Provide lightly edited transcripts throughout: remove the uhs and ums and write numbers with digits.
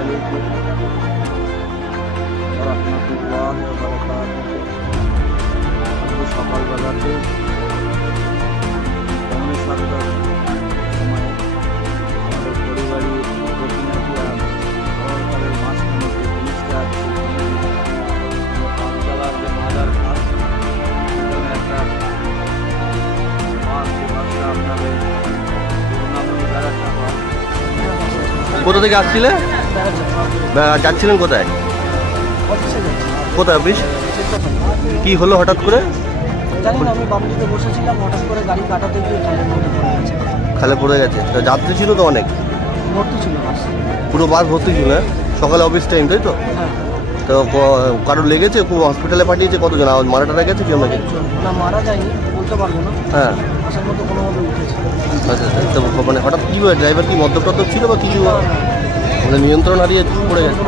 আলাইকুম ওয়া রাহমাতুল্লাহি ওয়া বারাকাতুহু। আজকে সকালবেলাতে পৌনে 7টার সময় আমাদের পরিবারের প্রতিনিধি আর সরকারের মাঝখানে যে জিনিসটা আছে পাঁচতলার যে মাদার ঘাট, সেখানে একটা মাছ যে মাছটা আপনাদের করুণাময়ী বেড়াটা হয়। কোথা থেকে আসছিলে? যাচ্ছিলেন কোথায়? কোথায় অফিস? কি হলো হঠাৎ করে? জানি না, আমি বামদিকে বসেছিলাম, হঠাৎ করে গাড়ি কাটাতে গিয়ে খালে পড়ে গেছে। তো যাত্রী ছিল তো অনেক? ভর্তি ছিল বাস, পুরো বাস ভর্তি ছিল। সকালে অফিস টাইম, তাই তো? হ্যাঁ। তো কারোর লেগেছে? হসপিটালে পাঠিয়েছে? কতজন মারা টারা গেছে কেউ নাকি? না, মারা যায়নি, বলতে পারবো না। হ্যাঁ, আসার মতো কোনোভাবে উঠেছে। আচ্ছা আচ্ছা। তো মানে হঠাৎ কী ড্রাইভার কি মদ্যপ্রাপ্ত ছিল বা কিছু মানে নিয়ন্ত্রণ হারিয়ে পড়ে গেছে?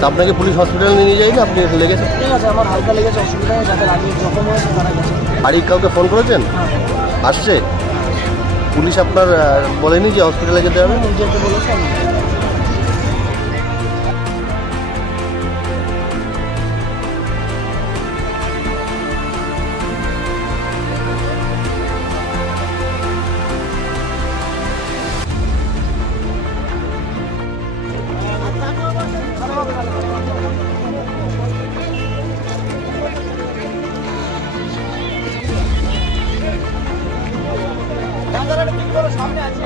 তা আপনাকে পুলিশ হসপিটালে নিয়ে যায়নি? আপনি লেগেছে? ঠিক আছে, আমার হালকা লেগেছে, অসুবিধা নেই। যাদের আগে জখম হয়েছে তারা গেছে। বাড়ির কাউকে ফোন করেছেন? আসছে পুলিশ? আপনার বলেনি যে হসপিটালে যেতে হবে? যেতে বলেছে আমি। সামনে আছে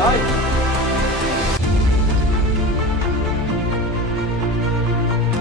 Bye.